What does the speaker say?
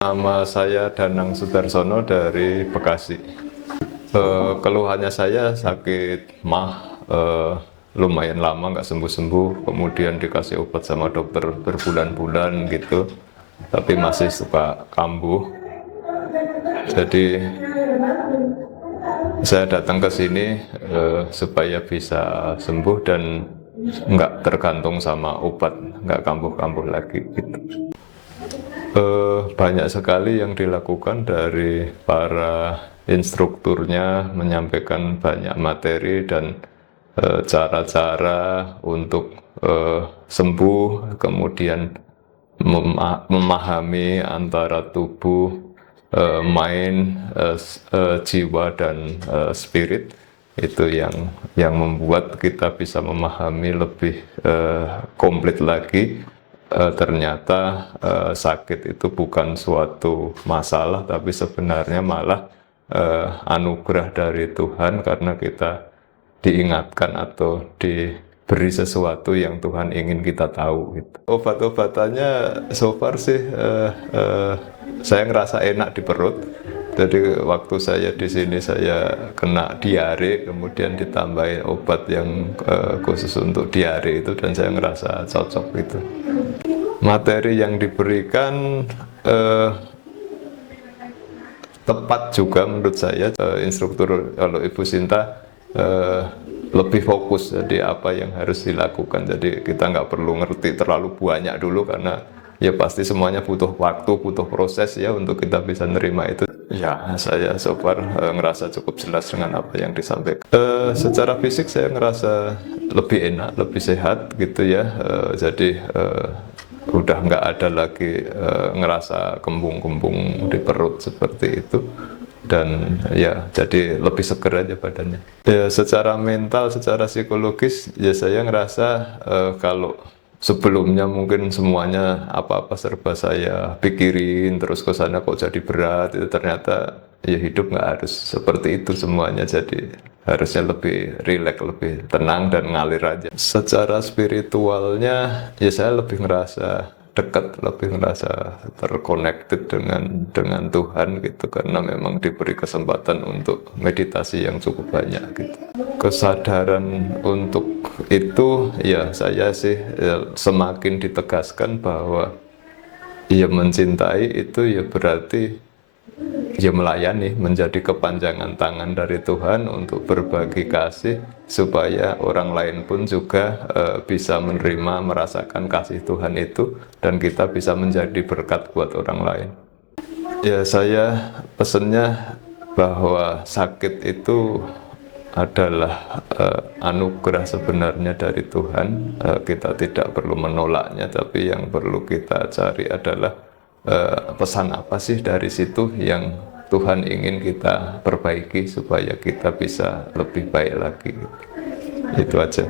Nama saya Danang Sudarsono dari Bekasi. Keluhannya saya sakit lumayan lama nggak sembuh-sembuh, kemudian dikasih obat sama dokter berbulan-bulan gitu, tapi masih suka kambuh. Jadi saya datang ke sini supaya bisa sembuh dan nggak tergantung sama obat, nggak kambuh-kambuh lagi gitu. Banyak sekali yang dilakukan dari para instrukturnya, menyampaikan banyak materi dan cara-cara untuk sembuh, kemudian memahami antara tubuh, mind, jiwa dan spirit. Itu yang membuat kita bisa memahami lebih komplit lagi. Ternyata sakit itu bukan suatu masalah, tapi sebenarnya malah anugerah dari Tuhan, karena kita diingatkan atau diberi sesuatu yang Tuhan ingin kita tahu gitu. Obat-obatannya so far sih saya ngerasa enak di perut. Jadi waktu saya di sini saya kena diare, kemudian ditambahin obat yang khusus untuk diare itu, dan saya ngerasa cocok gitu. Materi yang diberikan tepat juga menurut saya. Instruktur kalau Ibu Sinta lebih fokus jadi apa yang harus dilakukan. Jadi kita nggak perlu ngerti terlalu banyak dulu, karena ya pasti semuanya butuh waktu, butuh proses ya untuk kita bisa nerima itu. Ya, saya so far ngerasa cukup jelas dengan apa yang disampaikan. Secara fisik saya ngerasa lebih enak, lebih sehat gitu ya. Jadi udah nggak ada lagi ngerasa kembung-kembung di perut seperti itu. Dan ya jadi lebih seger aja badannya. Ya, secara mental, secara psikologis ya saya ngerasa kalau sebelumnya mungkin semuanya apa-apa serba saya pikirin, terus ke sana kok jadi berat, itu ternyata ya hidup nggak harus seperti itu semuanya. Jadi harusnya lebih rileks, lebih tenang dan ngalir aja. Secara spiritualnya ya saya lebih ngerasa dekat, lebih ngerasa terconnected dengan Tuhan gitu, karena memang diberi kesempatan untuk meditasi yang cukup banyak gitu. Kesadaran untuk itu ya saya sih ya, semakin ditegaskan bahwa ya mencintai itu ya berarti ya melayani, menjadi kepanjangan tangan dari Tuhan untuk berbagi kasih, supaya orang lain pun juga bisa menerima, merasakan kasih Tuhan itu, dan kita bisa menjadi berkat buat orang lain. Ya, saya pesennya bahwa sakit itu adalah anugerah sebenarnya dari Tuhan. Kita tidak perlu menolaknya, tapi yang perlu kita cari adalah pesan apa sih dari situ yang Tuhan ingin kita perbaiki supaya kita bisa lebih baik lagi. Itu aja.